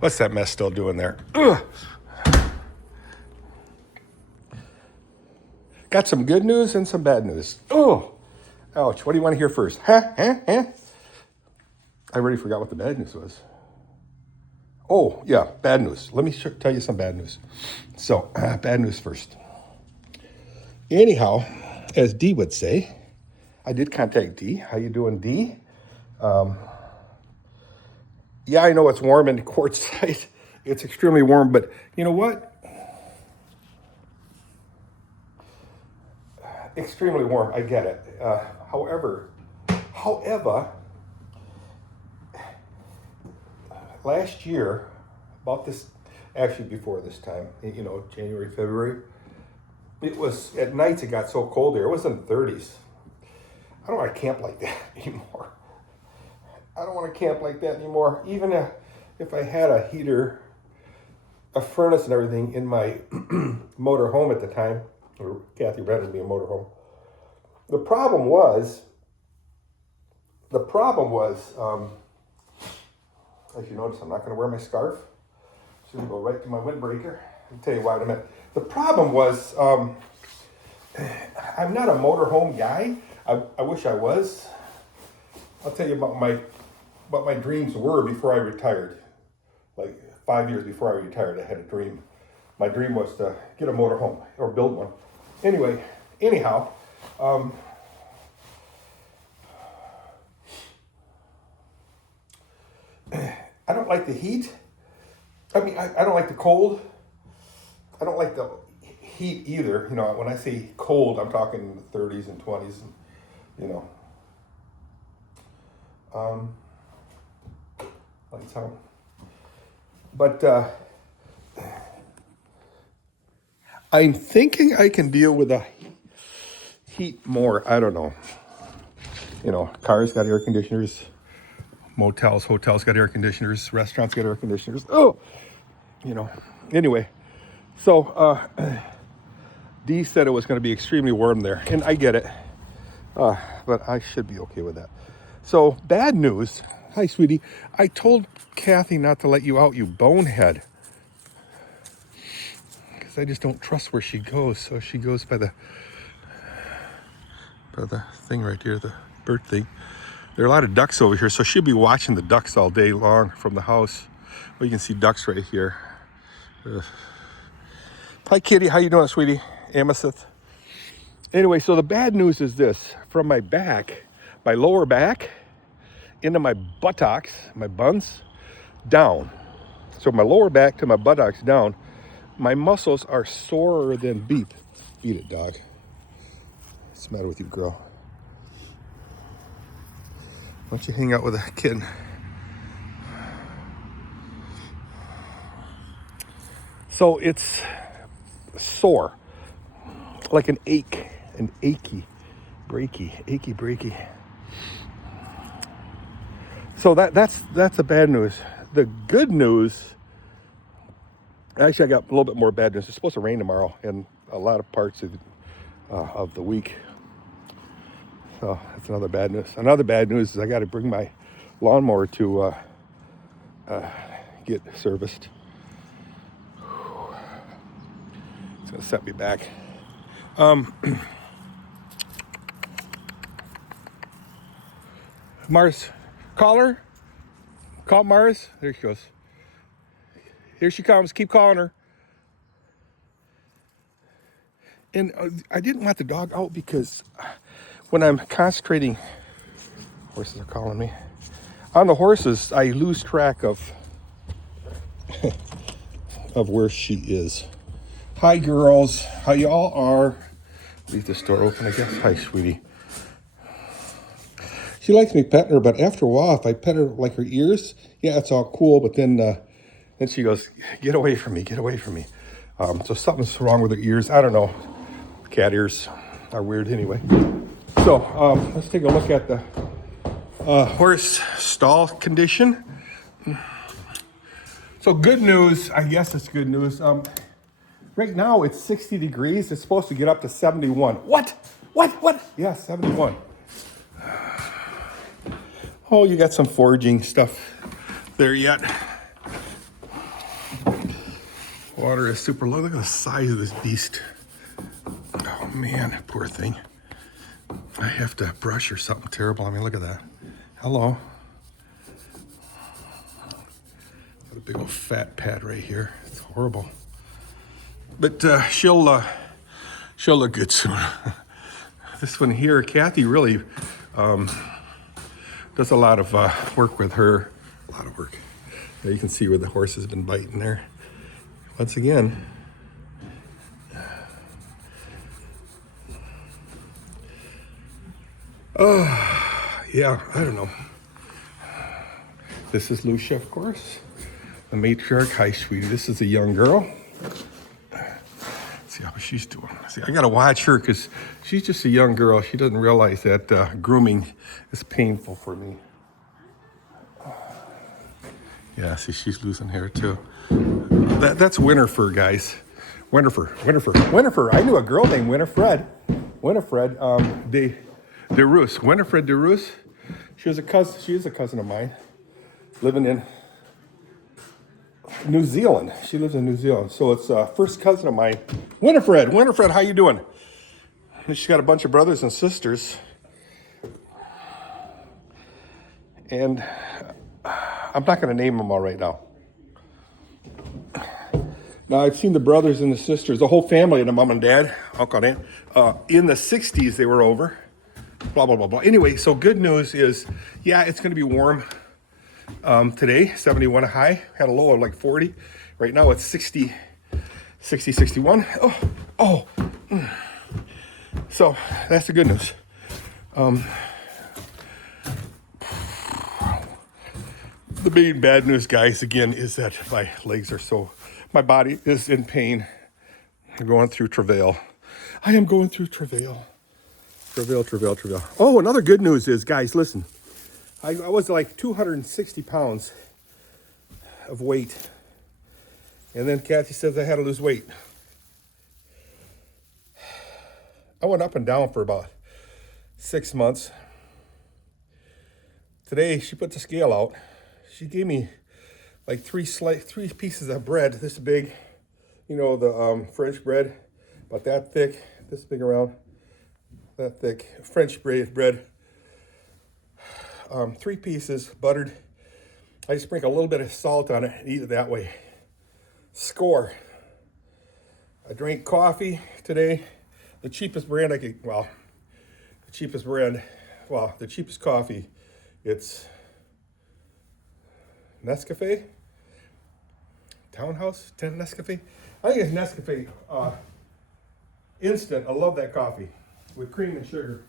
What's that mess still doing there? Ugh. Got some good news and some bad news. Oh, ouch. What do you want to hear first? I already forgot what the bad news was. Oh, yeah, bad news. Let me tell you some bad news. So, bad news first. Anyhow, as Dee would say, I did contact Dee. How you doing, Dee? Yeah, I know it's warm in Quartzsite. It's extremely warm, but you know what? Extremely warm, I get it. However, last year, about this, actually before this time, you know, January, February, it was, at nights it got so cold there, it was in the 30s. I don't want to camp like that anymore. I don't want to camp like that anymore. Even if I had a heater, a furnace and everything in my motor home at the time, or Kathy rented me a motor home. The problem was, as you notice, I'm not going to wear my scarf. It's going to go right to my windbreaker. I'll tell you why in a minute. The problem was, I'm not a motorhome guy. I wish I was. I'll tell you about what my dreams were before I retired. Like 5 years before I retired, I had a dream. My dream was to get a motorhome or build one. Anyhow, I don't like the heat. I mean, I don't like the cold. I don't like the heat either. You know, when I say cold, I'm talking the 30s and 20s, and, you know. Lights out. But I'm thinking I can deal with the heat more. I don't know. You know, cars got air conditioners. Motels, hotels got air conditioners. Restaurants got air conditioners. Oh, you know. Anyway, so Dee said it was going to be extremely warm there, and I get it. But I should be okay with that. So, bad news. Hi, sweetie. I told Kathy not to let you out, you bonehead. Because I just don't trust where she goes. So she goes by the thing right here, the bird thing. There are a lot of ducks over here, so she'll be watching the ducks all day long from the house. Well, you can see ducks right here. Hi, kitty. How you doing, sweetie? Amethyst. Anyway, so the bad news is this. From my back, my lower back, into my buttocks, my buns, down. So my lower back to my buttocks down, my muscles are sorer than beef. Beat it, dog. What's the matter with you, girl? Why don't you hang out with a kitten? So it's sore, like an ache, an achy, breaky. So that's the bad news. The good news, actually I got a little bit more bad news. It's supposed to rain tomorrow in a lot of parts of the week. So that's another bad news. Another bad news is I got to bring my lawnmower to get serviced. It's gonna set me back. Mars, call her. Call Mars. There she goes. Here she comes. Keep calling her. And I didn't want the dog out because when I'm concentrating, horses are calling me. On the horses, I lose track of where she is. Hi, girls. How y'all are? Leave this door open, I guess. Hi, sweetie. She likes me petting her, but after a while, if I pet her like her ears, yeah, it's all cool. But then she goes, "Get away from me! Get away from me!" So something's wrong with her ears. I don't know. Cat ears are weird anyway. So let's take a look at the horse stall condition. So good news. I guess it's good news. Right now it's 60 degrees. It's supposed to get up to 71. What? Yeah, 71. Oh, you got some foraging stuff there yet. Water is super low. Look at the size of this beast. Oh man, poor thing. I have to brush or something terrible. I mean, look at that. Hello. Got a big old fat pad right here. It's horrible. But she'll look good soon. This one here, Kathy really does a lot of work with her. A lot of work. There you can see where the horse has been biting there. Once again. Yeah, I don't know. This is Lucia, of course. The matriarch. Hi, sweetie. This is a young girl. See how she's doing. See, I gotta watch her because she's just a young girl. She doesn't realize that grooming is painful for me. Yeah, see, she's losing hair too. That's Winifred, guys. Winifred. I knew a girl named Winifred. De Roos. Winifred De Roos. She is a cousin of mine, living in New Zealand. She lives in New Zealand, so it's first cousin of mine. Winifred, how you doing? And she's got a bunch of brothers and sisters, and I'm not going to name them all right now. Now, I've seen the brothers and the sisters, the whole family, and the mom and dad, uncle and aunt. In the 60s, they were over. Blah, blah, blah, blah. Anyway, so good news is, yeah, it's going to be warm today. 71 high. Had a low of like 40. Right now, it's 60, 61. Oh. So, that's the good news. The main bad news, guys, again, is that my body is in pain. I'm going through travail. I am going through travail. Travail. Oh, another good news is, guys, listen. I was like 260 pounds of weight. And then Kathy says I had to lose weight. I went up and down for about 6 months. Today, she put the scale out. She gave me like three pieces of bread this big. You know, the French bread, about that thick, this big around, that thick. French bread. 3 pieces, buttered. I just sprinkle a little bit of salt on it and eat it that way. Score. I drank coffee today. The cheapest coffee, it's Nescafe, Townhouse, 10 Nescafe. I think it's Nescafe Instant. I love that coffee with cream and sugar.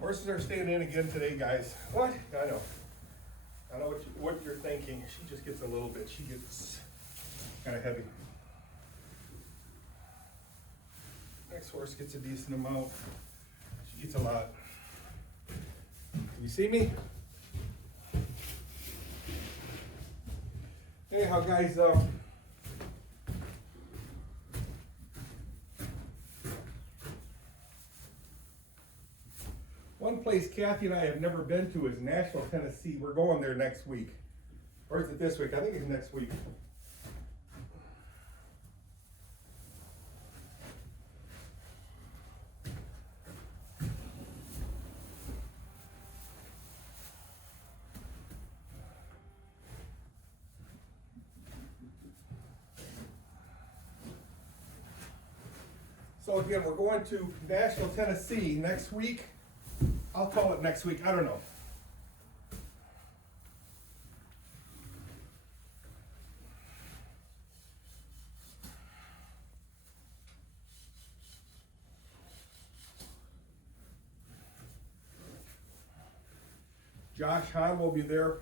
Horses are staying in again today, guys. What? I know what you're thinking. She just gets a little bit. She gets kind of heavy. Next horse gets a decent amount. She eats a lot. You see me? Anyhow, guys, one place Kathy and I have never been to is Nashville, Tennessee. We're going there next week. Or is it this week? I think it's next week. So again, we're going to Nashville, Tennessee next week. I'll call it next week. I don't know. Josh Hahn will be there.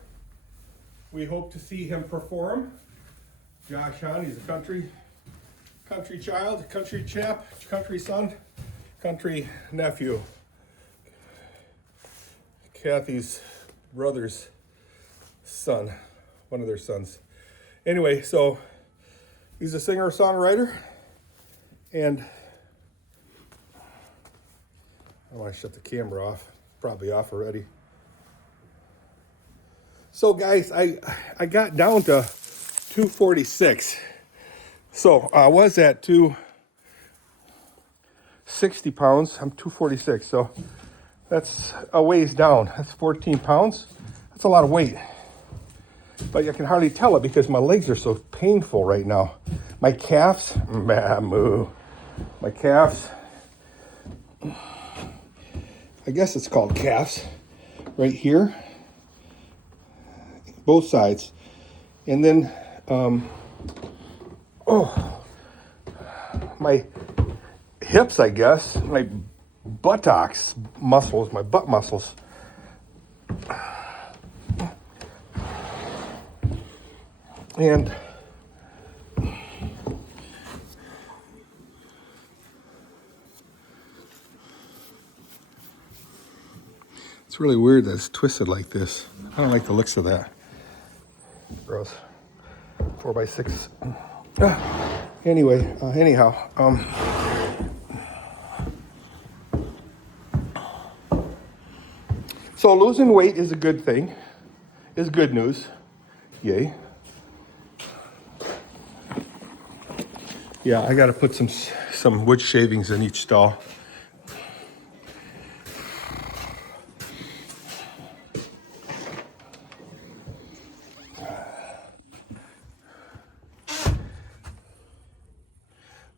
We hope to see him perform. Josh Hahn, he's a country child, country chap, country son, country nephew. Kathy's brother's son, one of their sons. Anyway, so he's a singer-songwriter, and I want to shut the camera off. Probably off already. So guys, I got down to 246. So I was at 260 pounds. I'm 246. So that's a ways down. That's 14 pounds. That's a lot of weight. But I can hardly tell it because my legs are so painful right now. My calves, moo. My calves, I guess it's called calves, right here. Both sides. And then, my hips, I guess, my buttocks muscles, my butt muscles. And it's really weird that it's twisted like this. I don't like the looks of that. Gross. 4x6. Anyway, anyhow, so losing weight is a good thing, is good news. Yay. Yeah, I got to put some wood shavings in each stall.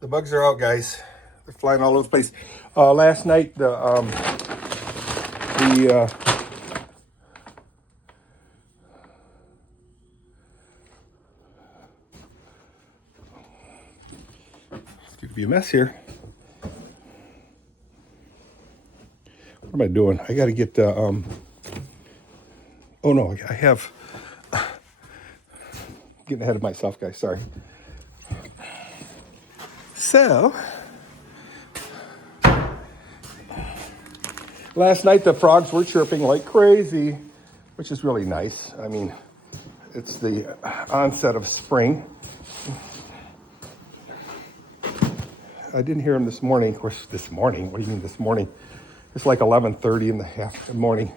The bugs are out, guys. They're flying all over the place. Last night, it's going to be a mess here. What am I doing? I got to get the, oh no, I have, getting ahead of myself, guys, sorry. So, last night the frogs were chirping like crazy, which is really nice. I mean, it's the onset of spring. I didn't hear them this morning. Of course, this morning, what do you mean this morning? It's like 11:30 in the morning.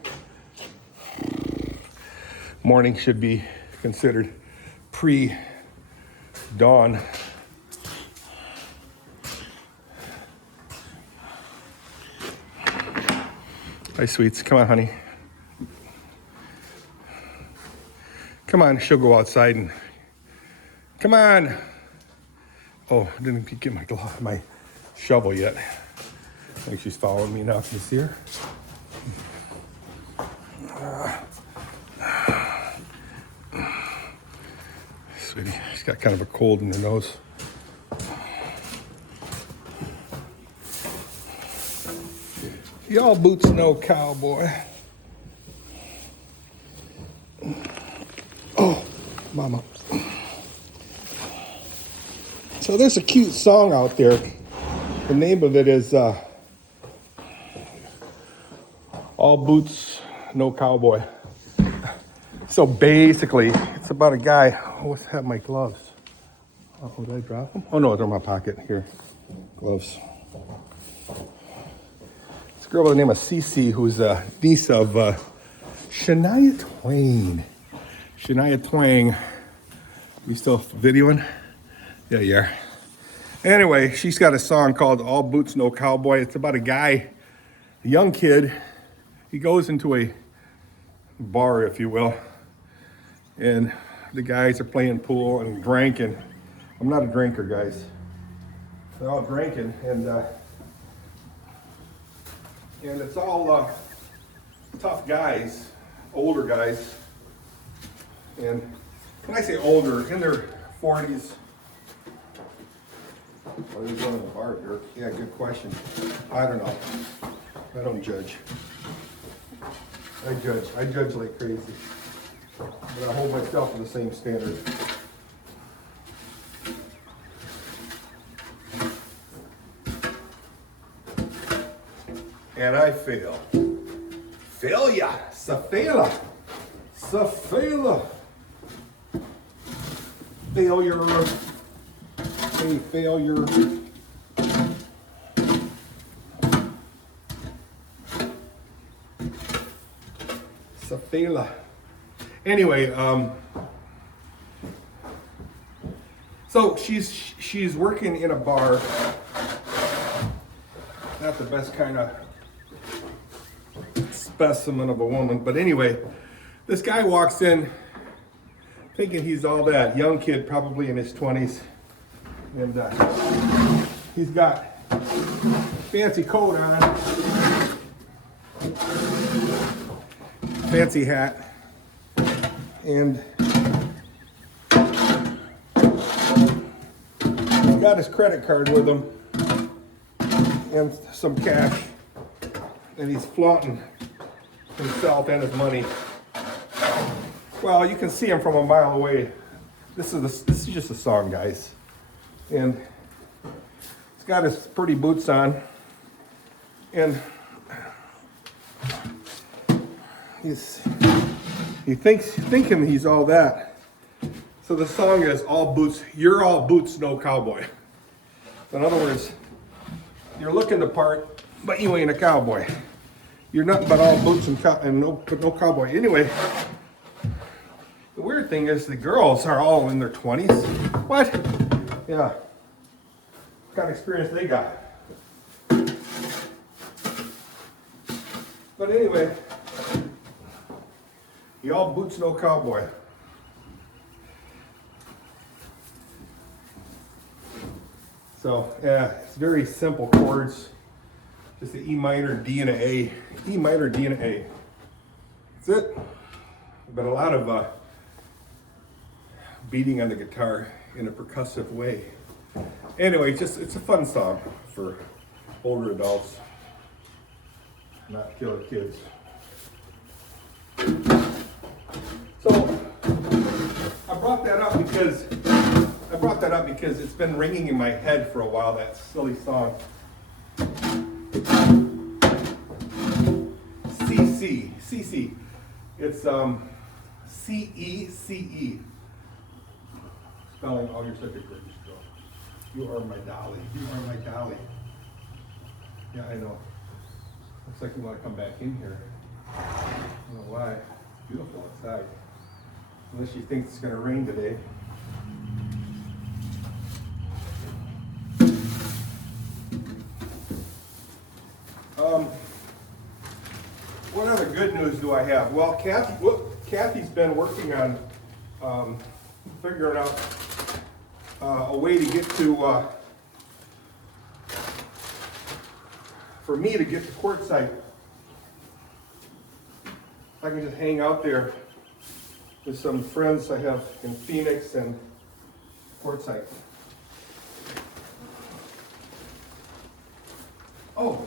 Morning should be considered pre-dawn. Hi, sweets. Come on, honey. Come on, she'll go outside and... Come on! Oh, I didn't get my shovel yet. I think she's following me now. Can you see her? Sweetie, she's got kind of a cold in her nose. Y'all boots no cowboy. Oh, mama. So there's a cute song out there. The name of it is All Boots, No Cowboy. So basically, it's about a guy. Oh, what's that? My gloves. Oh, did I drop them? Oh no, they're in my pocket. Here, gloves. This girl by the name of Seeeee, who's a niece of Shania Twain. Shania Twain. You still videoing? Yeah, you are. Anyway, she's got a song called All Boots, No Cowboy. It's about a guy, a young kid. He goes into a bar, if you will, and the guys are playing pool and drinking. I'm not a drinker, guys. They're all drinking, and it's all tough guys, older guys. And when I say older, in their 40s. Are they going to the bar, Dirk? Yeah, good question. I don't know. I don't judge. I judge like crazy. But I hold myself to the same standard. And I fail. Failure. Safela. Safela. Failure. Hey, failure. fela. Anyway, so she's working in a bar. Not the best kind of specimen of a woman, but anyway, this guy walks in thinking he's all that. Young kid, probably in his 20s, and he's got fancy coat on, fancy hat, and he's got his credit card with him and some cash, and he's flaunting himself and his money. Well, you can see him from a mile away. This is just a song, guys, and he's got his pretty boots on, and thinking he's all that. So the song is all boots. You're all boots, no cowboy. In other words, you're looking the part, but you ain't a cowboy. You're nothing but all boots and no cowboy. Anyway, the weird thing is the girls are all in their 20s. What? Yeah. What kind of experience they got? But anyway, you all boots, no cowboy. So, yeah, it's very simple chords. Just an E minor, D, and an A. E minor, D, and an A. That's it. But a lot of beating on the guitar in a percussive way. Anyway, it's a fun song for older adults, not killer kids. So I brought that up because it's been ringing in my head for a while, that silly song. Seeeee. It's Seeeee. Spelling, oh, you're such a gorgeous girl. You are my dolly. You are my dolly. Yeah, I know. Looks like you want to come back in here. I don't know why. It's beautiful outside. Unless you think it's going to rain today. What other good news do I have? Well, Kathy's been working on figuring out a way to get to, for me to get to Quartzsite. I can just hang out there with some friends I have in Phoenix and Quartzsite. Oh.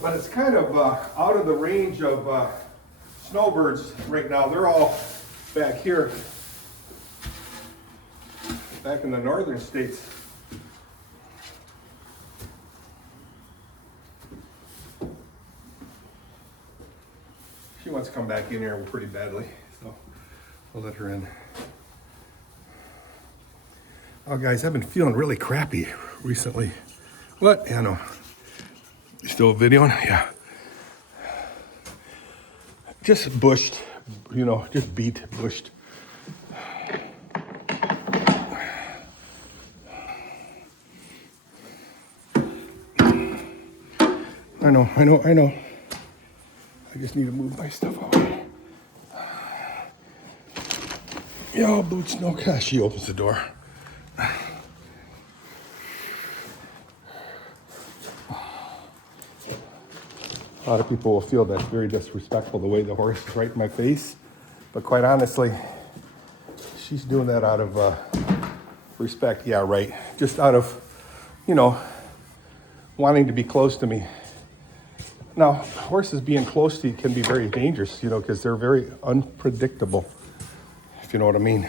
But it's kind of out of the range of snowbirds right now. They're all back here, back in the northern states. She wants to come back in here pretty badly, so we'll let her in. Oh, guys, I've been feeling really crappy recently. What? Yeah, no. You still videoing? Yeah. Just bushed, you know, just beat, bushed. I know. I just need to move my stuff out. Yo, boots, no cash. She opens the door. A lot of people will feel that's very disrespectful, the way the horse is right in my face. But quite honestly, she's doing that out of respect. Yeah, right. Just out of, you know, wanting to be close to me. Now, horses being close to you can be very dangerous, you know, because they're very unpredictable, if you know what I mean.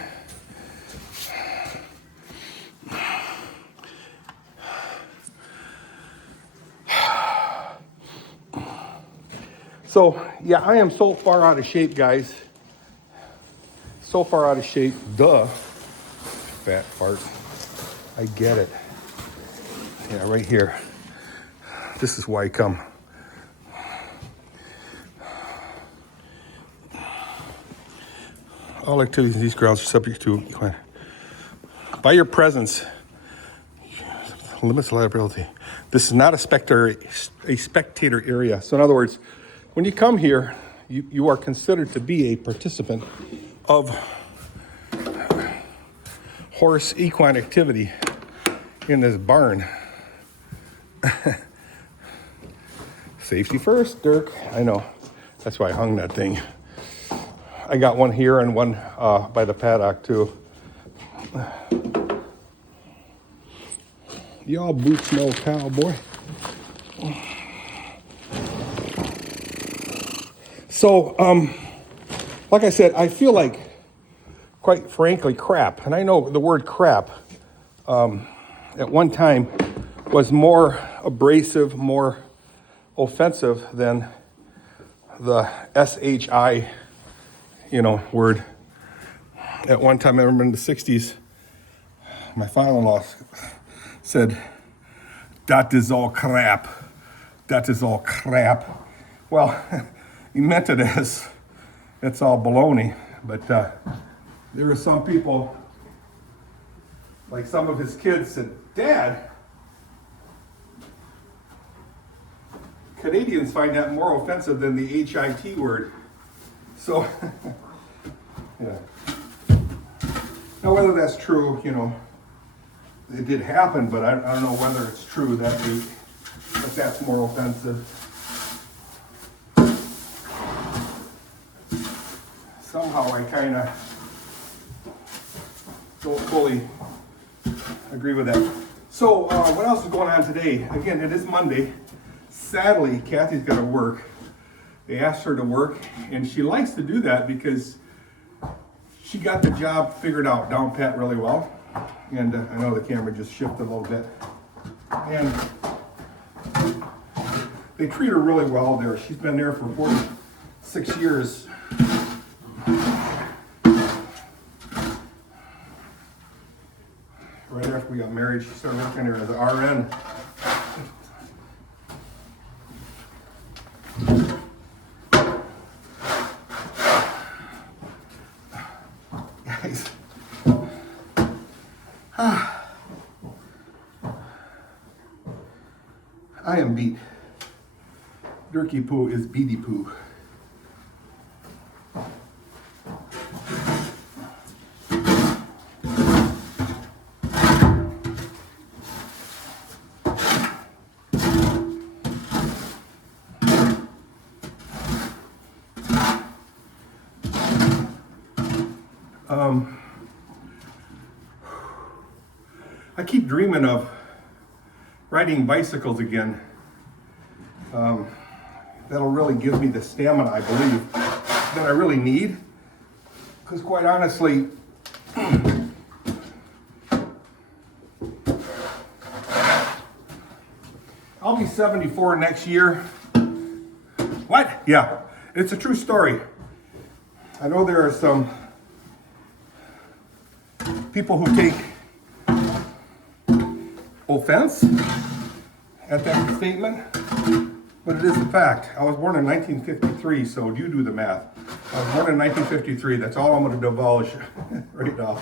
So, yeah, I am so far out of shape, guys. So far out of shape. Duh. Fat fart. I get it. Yeah, right here. This is why I come. All activities in these grounds are subject to, by your presence, limits liability. This is not a spectator area. So in other words, when you come here, you are considered to be a participant of horse equine activity in this barn. Safety first, Dirk. I know. That's why I hung that thing. I got one here and one by the paddock too. Y'all boots no cowboy. So, like I said, I feel like, quite frankly, crap. And I know the word crap at one time was more abrasive, more offensive than the SHI, word. At one time, I remember in the 60s, my father-in-law said, "That is all crap. That is all crap." Well, he meant it as, it's all baloney. But there are some people, like some of his kids said, "Dad, Canadians find that more offensive than the HIT word." So, yeah. Now, whether that's true, it did happen, but I don't know whether it's true that that's more offensive. Somehow I kind of don't fully agree with that. So what else is going on today? Again, it is Monday. Sadly, Kathy's got to work. They asked her to work, and she likes to do that because she got the job figured out, down pat really well. And I know the camera just shifted a little bit. And they treat her really well there. She's been there for 46 years. Right after we got married, she started working there as an RN. Guys, I am beat. Dirky poo is beady poo. I keep dreaming of riding bicycles again. That'll really give me the stamina, I believe, that I really need. Because quite honestly, I'll be 74 next year. What? Yeah, it's a true story. I know there are some people who take offense at that statement, but it is a fact. I was born in 1953, so you do the math. I was born in 1953. That's all I'm going to divulge right now.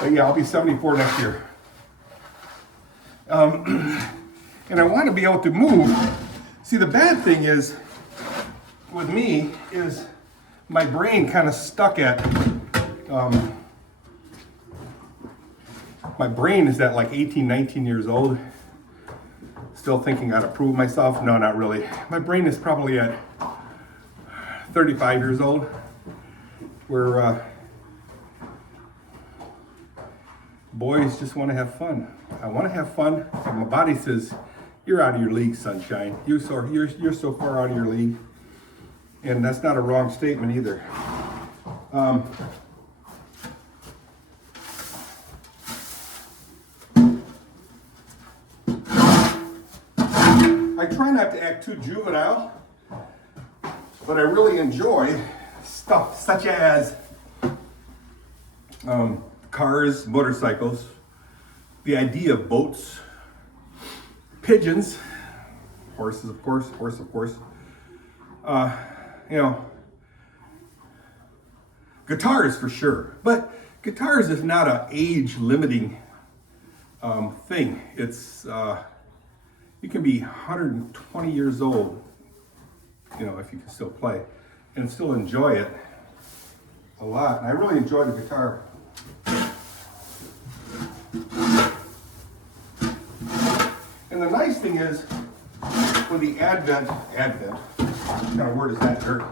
But yeah, I'll be 74 next year. And I want to be able to move. See, the bad thing is, with me, is my brain kind of stuck at, my brain is at like 18, 19 years old. Still thinking how to prove myself. No, not really. My brain is probably at 35 years old, where boys just want to have fun. I want to have fun, and my body says, "You're out of your league, sunshine. You're so far out of your league." And that's not a wrong statement either. I try not to act too juvenile, but I really enjoy stuff such as cars, motorcycles, the idea of boats, pigeons, Horses, of course. Horse, of course. You know, guitars for sure. But guitars is not an age-limiting thing. It's you can be 120 years old, you know, if you can still play and still enjoy it a lot. And I really enjoy the guitar. And the nice thing is, with the advent, what kind of word is that, Dirk?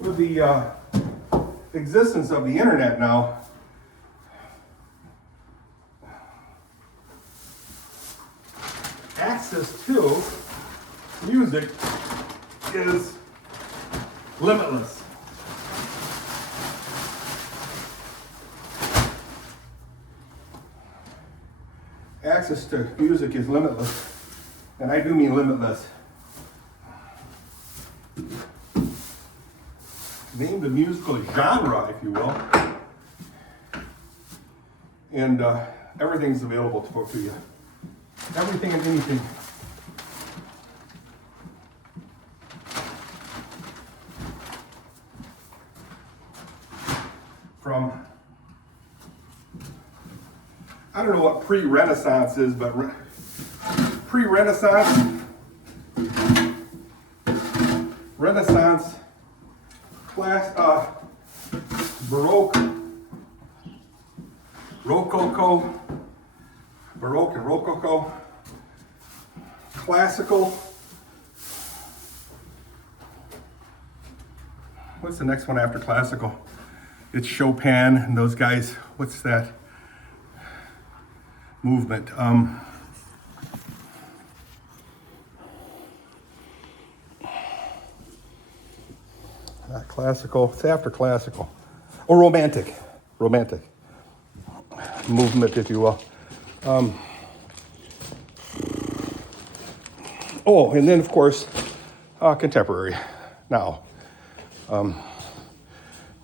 With the existence of the internet now, access to music is limitless. Access to music is limitless, and I do mean limitless. Name the musical genre, if you will, and everything's available to you. Everything and anything. From, I don't know what pre-Renaissance is, but pre-Renaissance, Renaissance, class, Baroque, Rococo, Baroque and Rococo, classical. What's the next one after classical? It's Chopin and those guys. What's that movement? Not classical. It's after classical. Or romantic. Romantic movement, if you will. Oh, and then of course, contemporary. Now,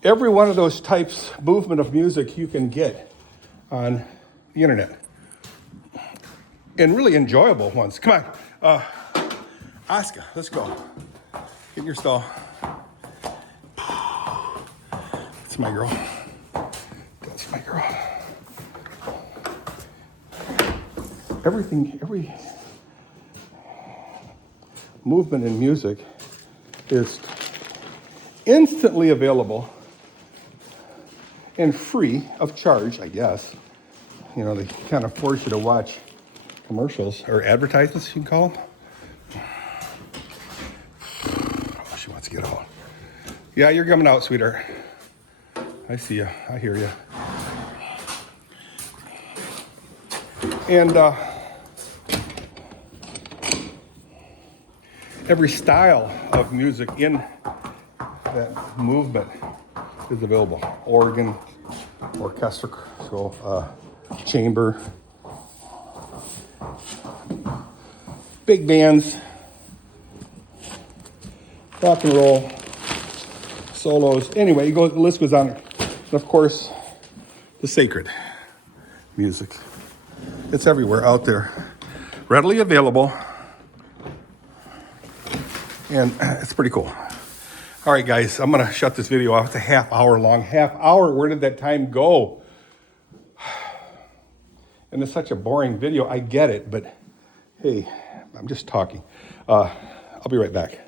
every one of those types, movement of music you can get on the internet. And really enjoyable ones. Come on, Oscar, let's go. Get in your stall. That's my girl. That's my girl. Every movement in music is instantly available and free of charge, I guess. You know, they kind of force you to watch commercials or advertisements, you can call them. Oh, she wants to get out. Yeah, you're coming out, sweetheart. I see you. I hear you. And every style of music in that movement is available. Organ, orchestral, chamber, big bands, rock and roll, solos. Anyway, the list goes on. And of course, the sacred music. It's everywhere out there, readily available, and it's pretty cool. All right, guys, I'm gonna shut this video off. It's a half hour long. Half hour, where did that time go? And it's such a boring video, I get it, but hey, I'm just talking. I'll be right back.